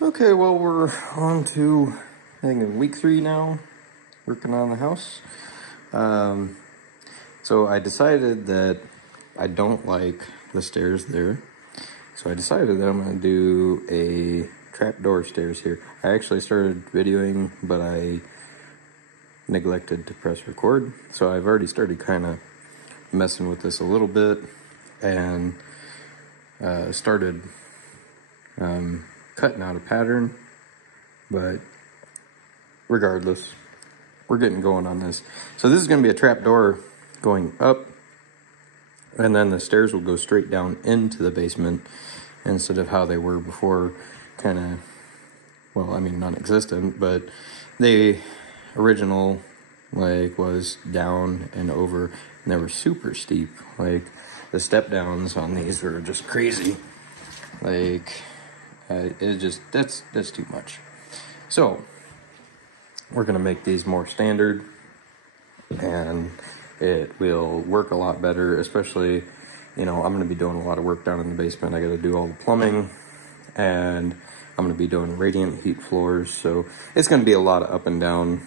Okay, well, we're on to, I think, in week 3 now, working on the house. So I decided that I don't like the stairs there. So I decided that I'm going to do a trapdoor stairs here. I actually started videoing, but I neglected to press record. So I've already started kind of messing with this a little bit and started cutting out a pattern. But regardless, we're getting going on this. So this is going to be a trapdoor going up, and then the stairs will go straight down into the basement instead of how they were before, kind of, well, I mean, non-existent, but the original, like, was down and over, and they were super steep. Like, the step downs on these were just crazy. Like, it just, that's too much. So we're going to make these more standard, and it will work a lot better, especially, you know, I'm going to be doing a lot of work down in the basement. I got to do all the plumbing, and I'm going to be doing radiant heat floors, so it's going to be a lot of up and down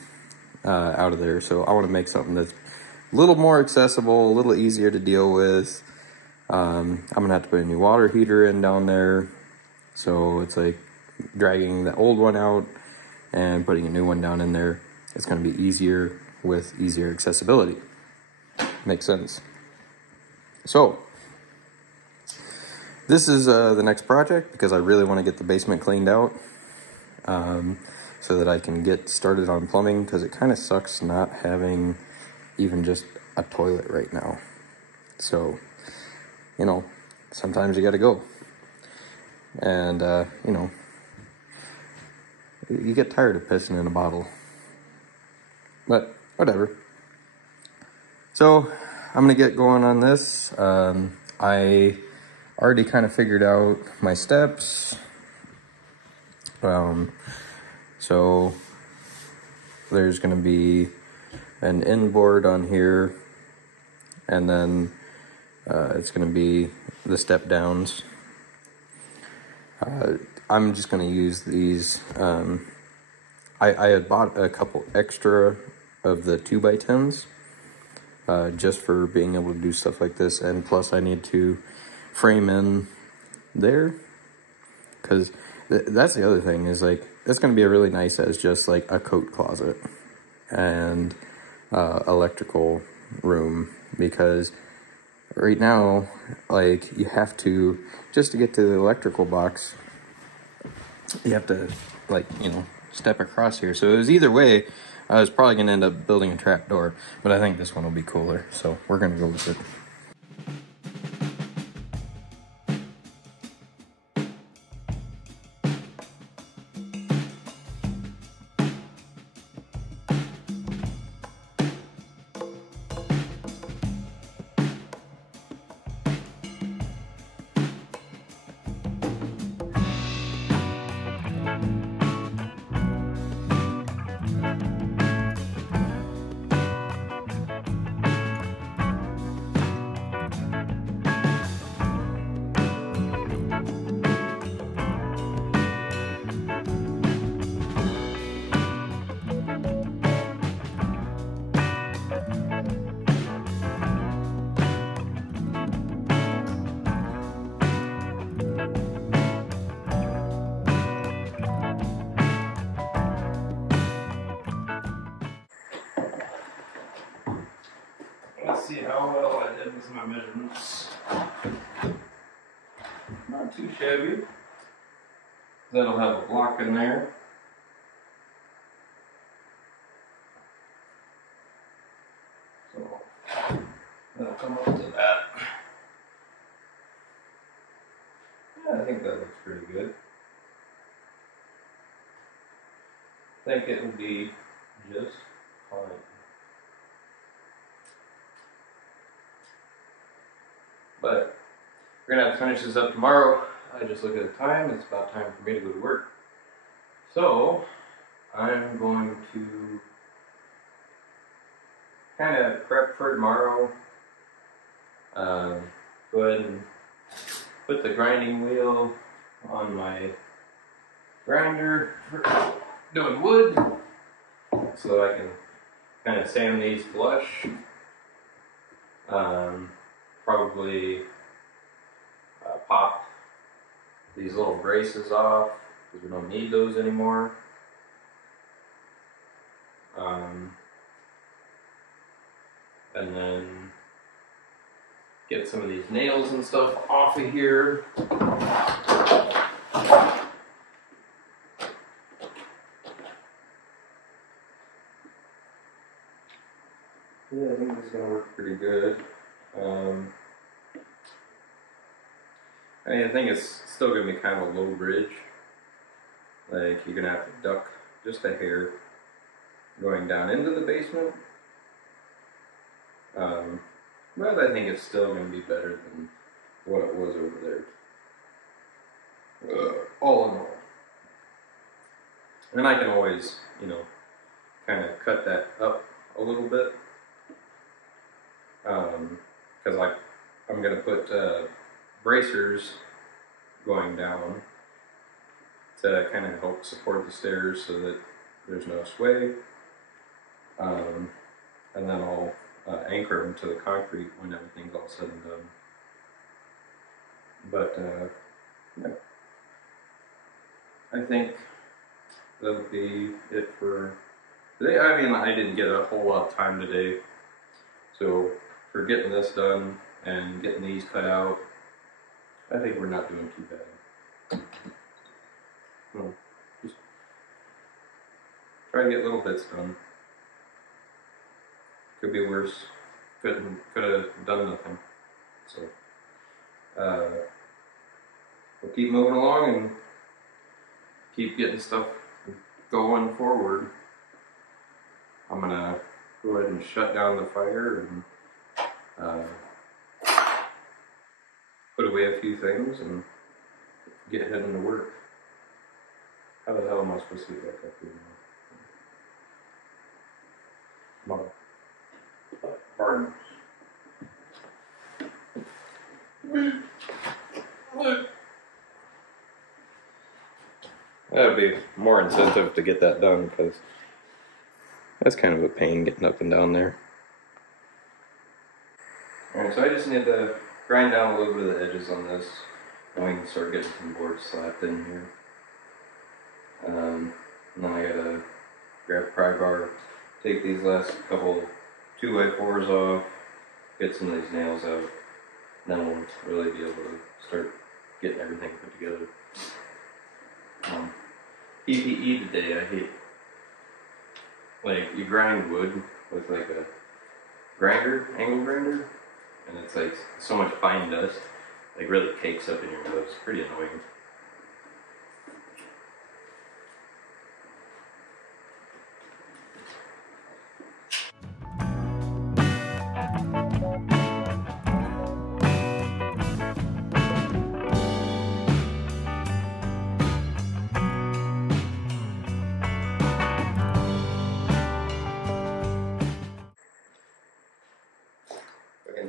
out of there. So I want to make something that's a little more accessible, a little easier to deal with. I'm going to have to put a new water heater in down there, so it's like dragging the old one out and putting a new one down in there. It's going to be easier with easier accessibility. Makes sense. So this is the next project, because I really want to get the basement cleaned out so that I can get started on plumbing, because it kind of sucks not having even just a toilet right now. So, you know, sometimes you got to go. And, you know, you get tired of pissing in a bottle. But whatever. So I'm going to get going on this. I already kind of figured out my steps. So there's going to be an inboard on here, and then it's going to be the step downs. I'm just going to use these. I had bought a couple extra of the 2x10s just for being able to do stuff like this, and plus I need to frame in there, because that's the other thing, is like, it's going to be really nice as just like a coat closet and electrical room, because right now, like, you have to, just to get to the electrical box, you have to, like, you know, step across here. So it was either way, I was probably going to end up building a trapdoor, but I think this one will be cooler, so we're going to go with it. Let's see how well I did with my measurements. Not too shabby. That'll have a block in there. So that'll come up to that. Yeah, I think that looks pretty good. I think it will be just fine. But we're gonna have to finish this up tomorrow. I just looked at the time, it's about time for me to go to work. So I'm going to kind of prep for tomorrow. Go ahead and put the grinding wheel on my grinder for doing wood, so I can kind of sand these flush. Probably pop these little braces off because we don't need those anymore. And then get some of these nails and stuff off of here. Yeah, I think this is going to work pretty good. I think it's still going to be kind of a low bridge. Like, you're going to have to duck just a hair going down into the basement. But I think it's still going to be better than what it was over there. All in all. And I can always, you know, kind of cut that up a little bit. Because I'm going to put bracers going down to kind of help support the stairs so that there's no sway. And then I'll anchor them to the concrete when everything's all said and done. But yeah, I think that'll be it for today. I mean, I didn't get a whole lot of time today, so for getting this done and getting these cut out, I think we're not doing too bad. No, just try to get little bits done. Could be worse. Could have done nothing. So we'll keep moving along and keep getting stuff going forward. I'm gonna go ahead and shut down the fire and put away a few things and get heading to work. How the hell am I supposed to get back up here now? Come on. Pardon. That would be more incentive to get that done because that's kind of a pain getting up and down there. Alright, so I just need to grind down a little bit of the edges on this and we can start getting some boards slapped in here. And then I gotta grab a pry bar, take these last couple 2x4s off, get some of these nails out, and then we'll really be able to start getting everything put together. PPE today, I hate, like, you grind wood with like a grinder, angle grinder, and it's like so much fine dust, like really cakes up in your nose. It's pretty annoying.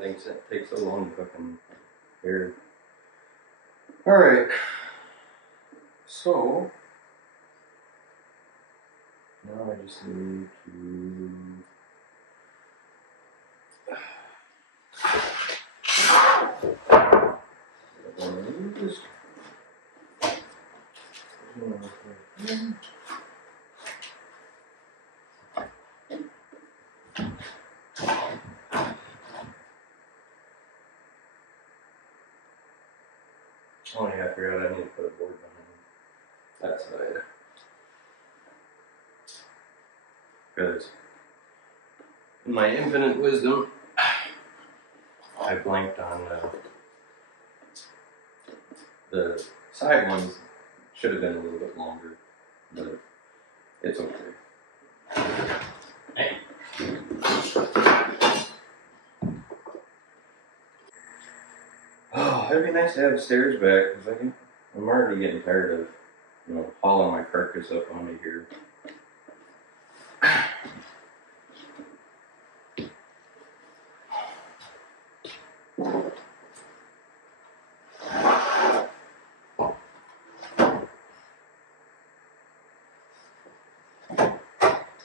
Things that take so long to fucking hear. Alright, so now I just need to oh yeah, I forgot I need to put a board behind that side. Because in my infinite wisdom, I blanked on the side ones. Should have been a little bit longer, but it's okay. Oh, it'd be nice to have stairs back because I'm already getting tired of, you know, hauling my carcass up onto here.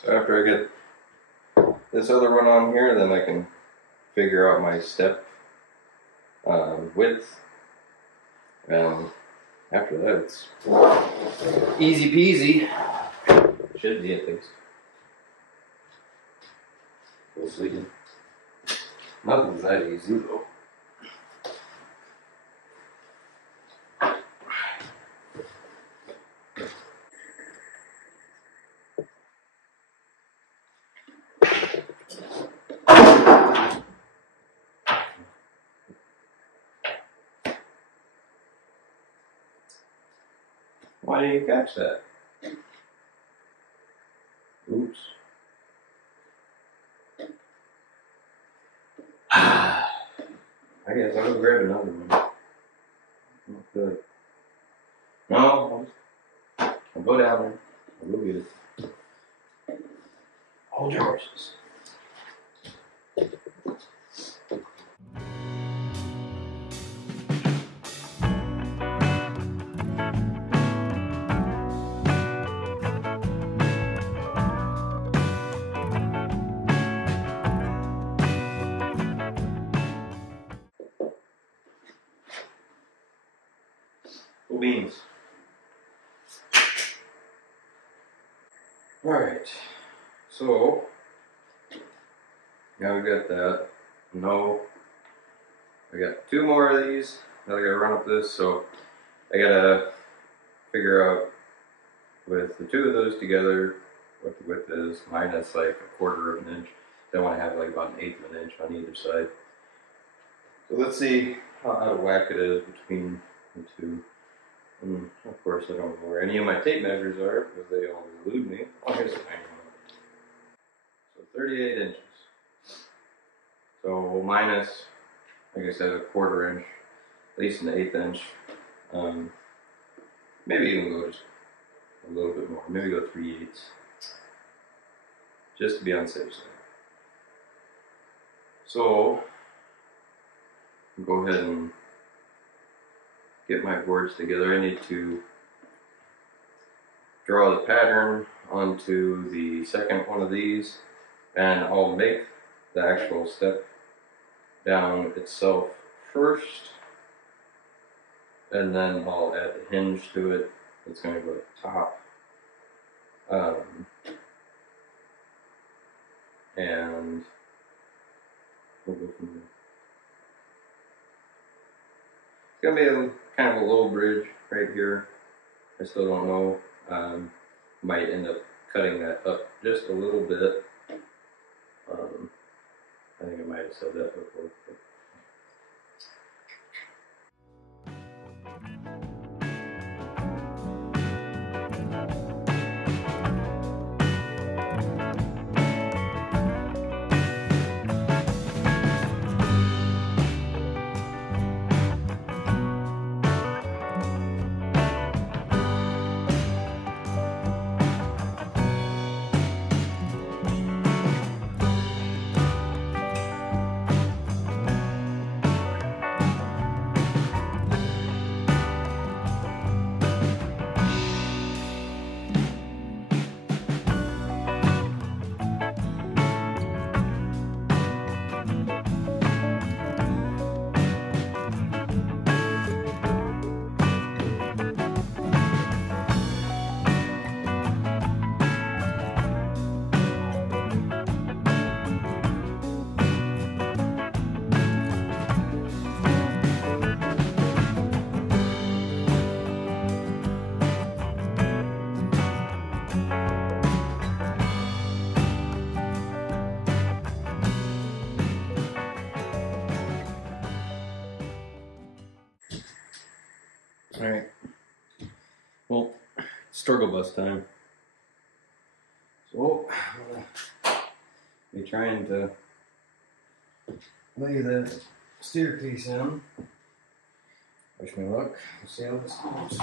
So after I get this other one on here, then I can figure out my step width, and after that it's easy peasy. Should be at least. We'll see. Nothing's that easy though. Why didn't you catch that? Oops. I guess I'll go grab another one. Not good. No, I'll go down there. I'll go get it. Hold your horses. Beans. Alright, so now we got that. No, I got 2 more of these that I gotta run up this, so I gotta figure out with the 2 of those together what the width is, minus like 1/4 of an inch. Then I want to have like about 1/8 of an inch on either side. So let's see how out of whack it is between the 2. And of course, I don't know where any of my tape measures are because they all elude me. Oh, here's a tiny one. So 38 inches. So minus, like I said, 1/4 inch, at least an 1/8 inch. Maybe even go just a little bit more. Maybe go 3/8, just to be on the safe side. So go ahead and get my boards together. I need to draw the pattern onto the second one of these, and I'll make the actual step down itself first, and then I'll add the hinge to it. It's going to go at the top. And we'll go from there. It's going to be a kind of a low bridge right here. I still don't know. Might end up cutting that up just a little bit. I think I might have said that before. Alright, well, struggle bus time. So, I'm going to be trying to lay the staircase in. Wish me luck. We'll see how this goes.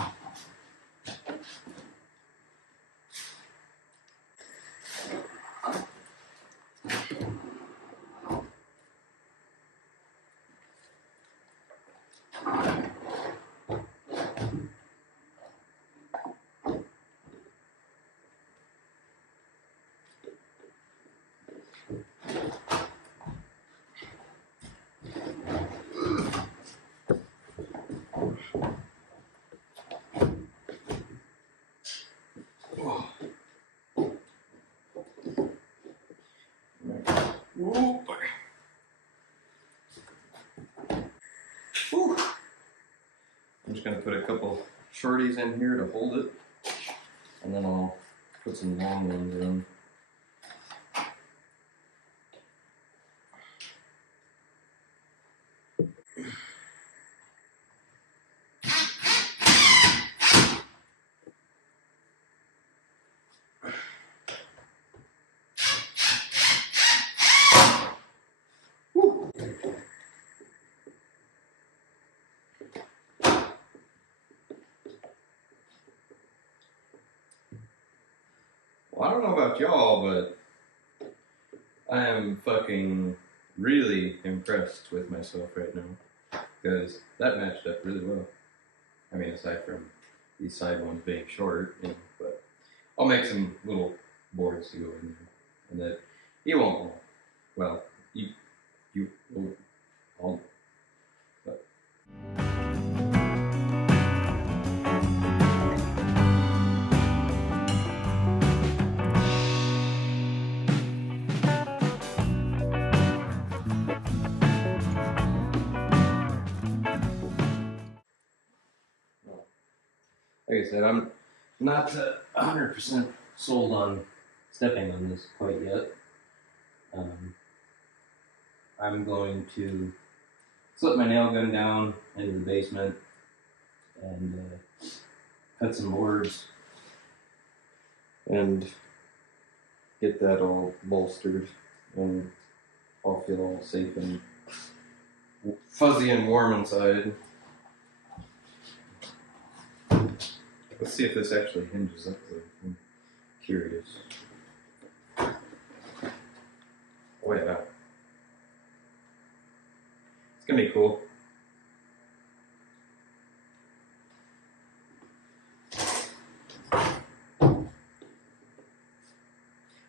Whoa. Whoa. Whew. I'm just going to put a couple shorties in here to hold it, and then I'll put some long ones in. Well, I don't know about y'all, but I am fucking really impressed with myself right now, because that matched up really well. I mean, aside from these side ones being short, you know, but I'll make some little boards to go in there, and that you won't know. Well, you will all, but. Like I said, I'm not 100% sold on stepping on this quite yet. I'm going to slip my nail gun down into the basement and cut some boards and get that all bolstered, and I'll feel all safe and fuzzy and warm inside. Let's see if this actually hinges up though. I'm curious. Oh yeah. It's gonna be cool.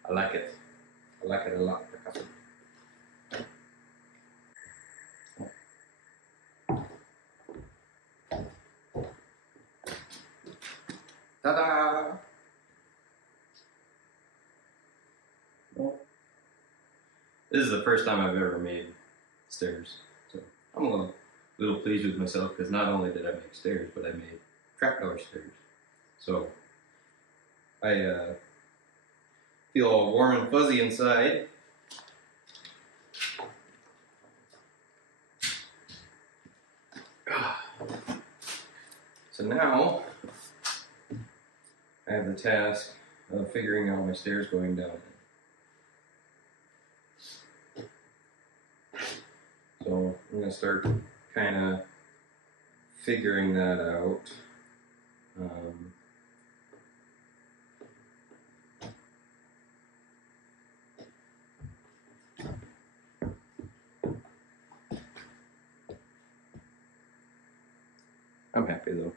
I like it. I like it a lot. Ta-da! Well, this is the first time I've ever made stairs, so I'm a little pleased with myself, because not only did I make stairs, but I made trapdoor stairs. So I feel all warm and fuzzy inside. So now I have the task of figuring out my stairs going down. So I'm going to start kind of figuring that out. I'm happy though.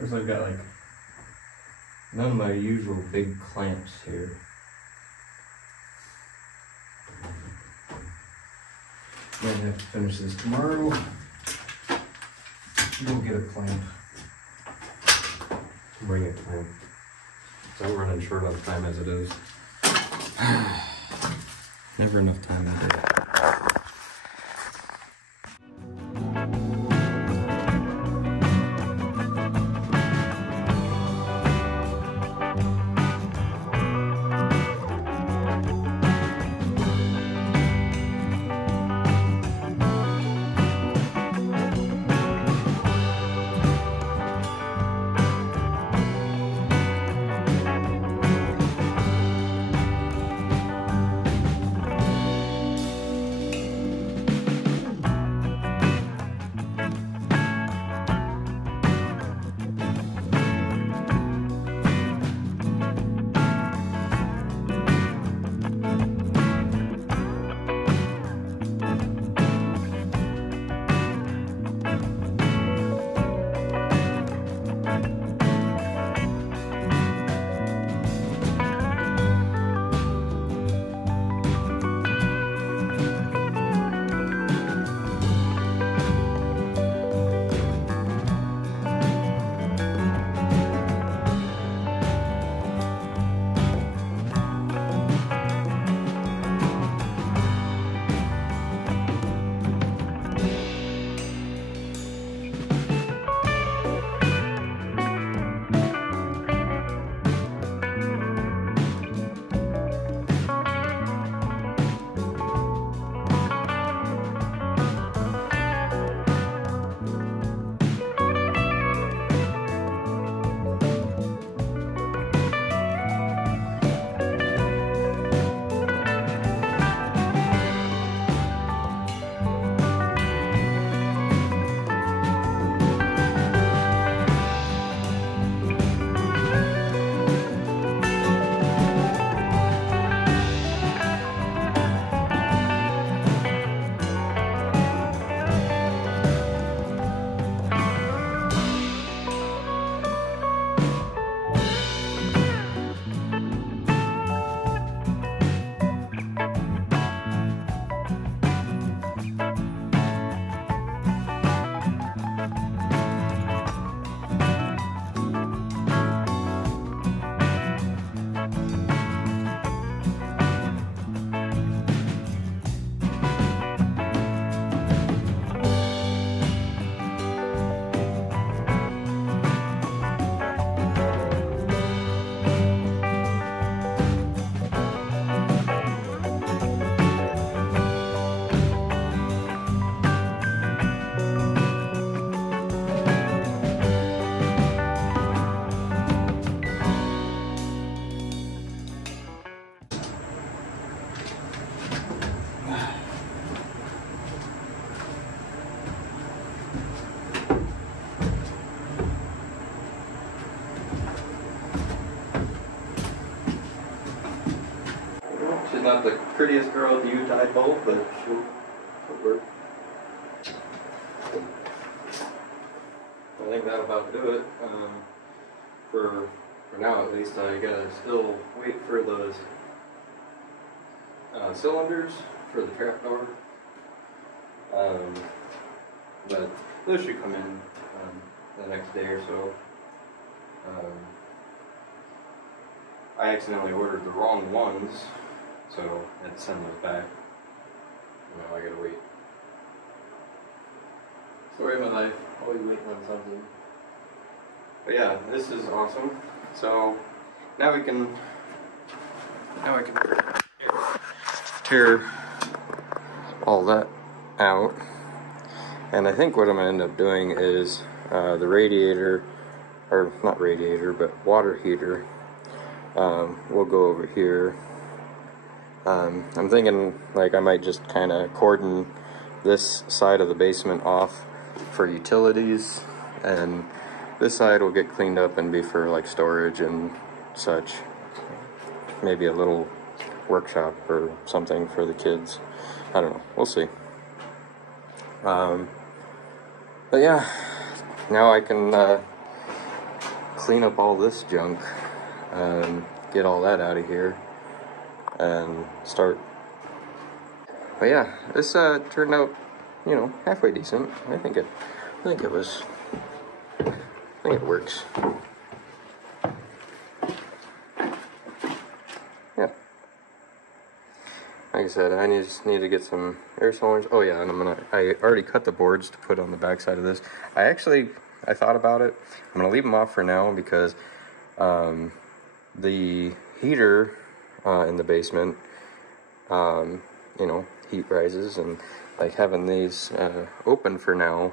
First, I've got like none of my usual big clamps here. Might have to finish this tomorrow. Go get a clamp. Bring a clamp. So I'm running short on time as it is. Never enough time in a day. not the prettiest girl with the U-tie bolt, but she'll work. I think that'll about do it. For now at least, I gotta still wait for those cylinders for the trapdoor. But those should come in the next day or so. I accidentally ordered the wrong ones, so I had to send those back. Now I gotta wait. Story of my life, always waiting on something. But yeah, this is awesome. So now I can tear all that out. And I think what I'm gonna end up doing is the radiator, or not radiator, but water heater. We'll go over here. I'm thinking like I might just kind of cordon this side of the basement off for utilities, and this side will get cleaned up and be for like storage and such. Maybe a little workshop or something for the kids. I don't know, we'll see. But yeah, now I can clean up all this junk and get all that out of here and start. But yeah, this turned out, you know, halfway decent. I think it works. Yeah. Like I said, I just need to get some air cylinders. Oh yeah, and I already cut the boards to put on the back side of this. I thought about it. I'm gonna leave them off for now because the heater in the basement, you know, heat rises, and like having these open for now,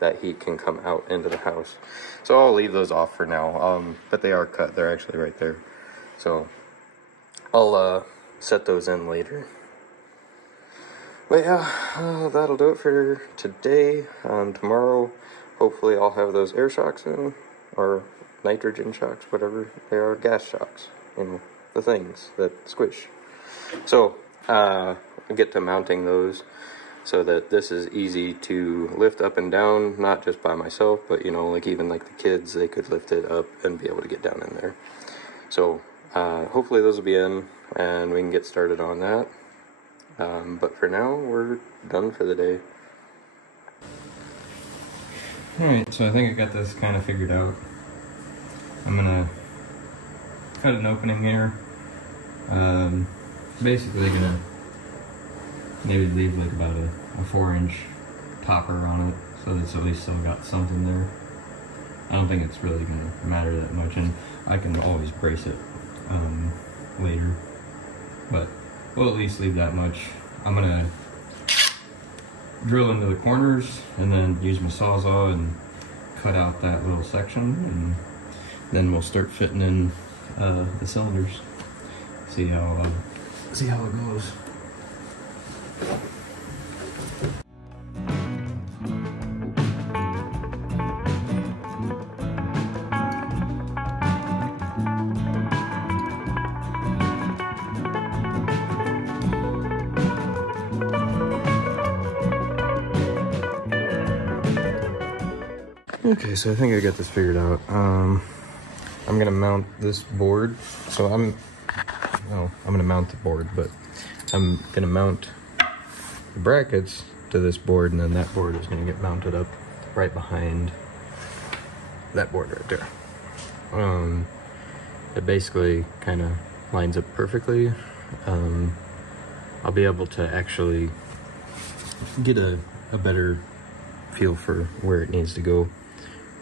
that heat can come out into the house. So I'll leave those off for now, but they are cut. They're actually right there. So I'll set those in later. But yeah, that'll do it for today. Tomorrow, hopefully I'll have those air shocks in, or nitrogen shocks, whatever they are, gas shocks, you know, the things that squish. So I'll get to mounting those so that this is easy to lift up and down, not just by myself, but you know, like even like the kids, they could lift it up and be able to get down in there. So hopefully those will be in and we can get started on that. But for now, we're done for the day. Alright, so I think I got this kind of figured out. I'm gonna cut an opening here. Basically gonna maybe leave like about a 4-inch topper on it, so it's at least still got something there. I don't think it's really gonna matter that much, and I can always brace it later, but we'll at least leave that much. I'm gonna drill into the corners and then use my Sawzall and cut out that little section, and then we'll start fitting in the cylinders. See how it goes. Okay, so I think I got this figured out. I'm gonna mount this board. So I'm gonna mount the board, but I'm gonna mount the brackets to this board, and then that board is gonna get mounted up right behind that board right there. It basically kind of lines up perfectly. I'll be able to actually get a better feel for where it needs to go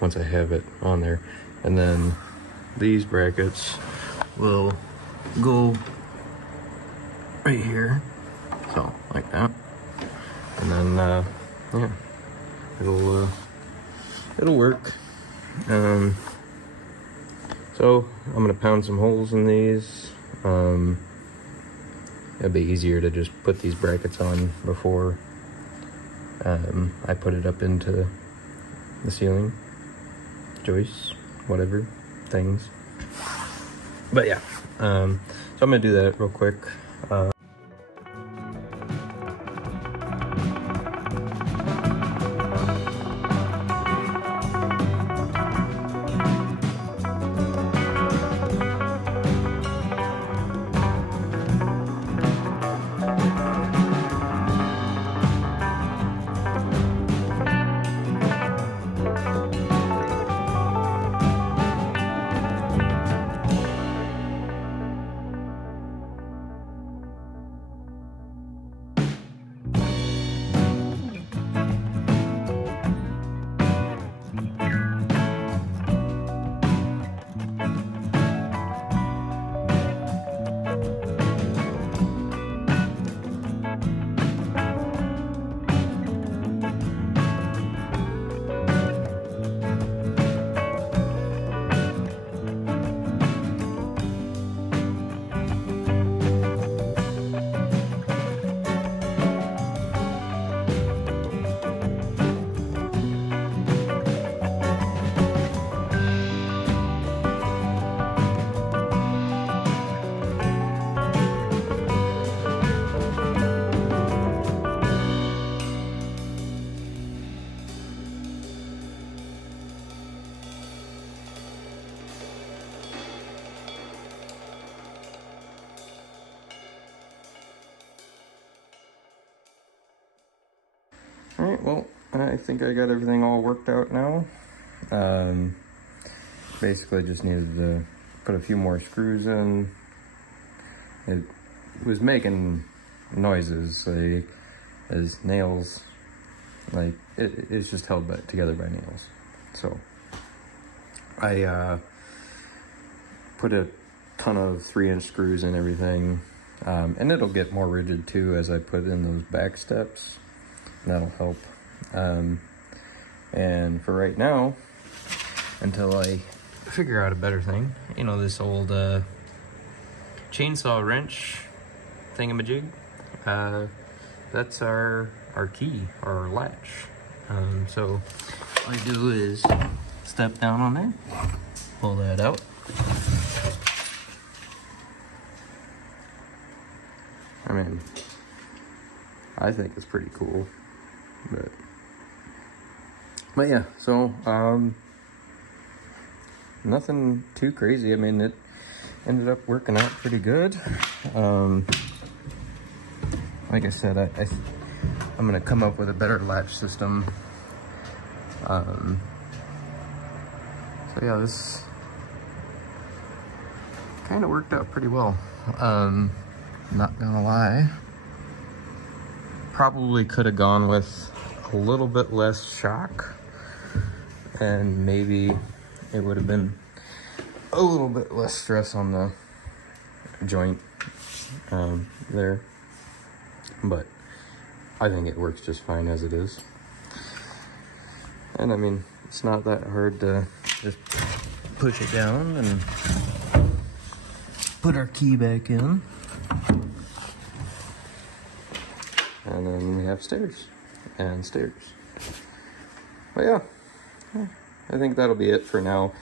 once I have it on there. And then these brackets will go right here, so like that. And then yeah, it'll work. So I'm gonna pound some holes in these. It'd be easier to just put these brackets on before I put it up into the ceiling joists, whatever things. But yeah, so I'm gonna do that real quick, Alright, well, I think I got everything all worked out now. Basically just needed to put a few more screws in. It was making noises, like, as nails, like, it's just held together by nails. So, I put a ton of 3-inch screws in everything, and it'll get more rigid too as I put in those back steps. That'll help. And for right now, until I figure out a better thing, you know, this old chainsaw wrench thingamajig, that's our key, our latch. So all I do is step down on there, pull that out. I mean, I think it's pretty cool. But yeah, so nothing too crazy. I mean, it ended up working out pretty good. Like I said, I'm gonna come up with a better latch system. So yeah, this kind of worked out pretty well. Not gonna lie, probably could have gone with a little bit less shock, and maybe it would have been a little bit less stress on the joint there, but I think it works just fine as it is. And I mean, it's not that hard to just push it down and put our key back in, and then we have stairs and stairs. But yeah, I think that'll be it for now.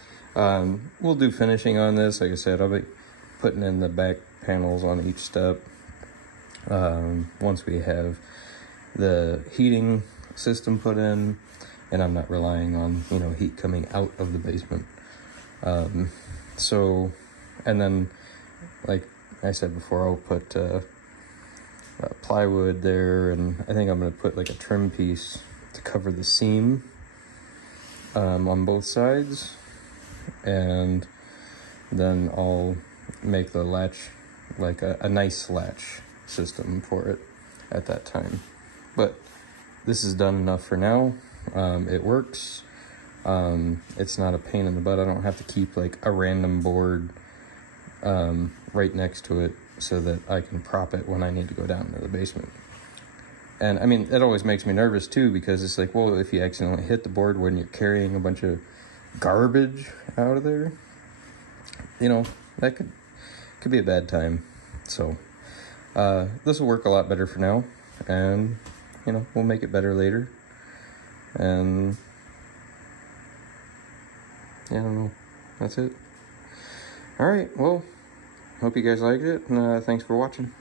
We'll do finishing on this. Like I said, I'll be putting in the back panels on each step once we have the heating system put in, and I'm not relying on, you know, heat coming out of the basement. So, and then, like I said before, I'll put plywood there, and I think I'm going to put like a trim piece to cover the seam on both sides, and then I'll make the latch like a nice latch system for it at that time. But this is done enough for now. It works. It's not a pain in the butt. I don't have to keep like a random board right next to it so that I can prop it when I need to go down to the basement. And I mean, it always makes me nervous too, because it's like, well, if you accidentally hit the board when you're carrying a bunch of garbage out of there, you know, that could be a bad time. So this will work a lot better for now, and you know, we'll make it better later. And yeah, I don't know, that's it. All right, well, hope you guys liked it, and thanks for watching.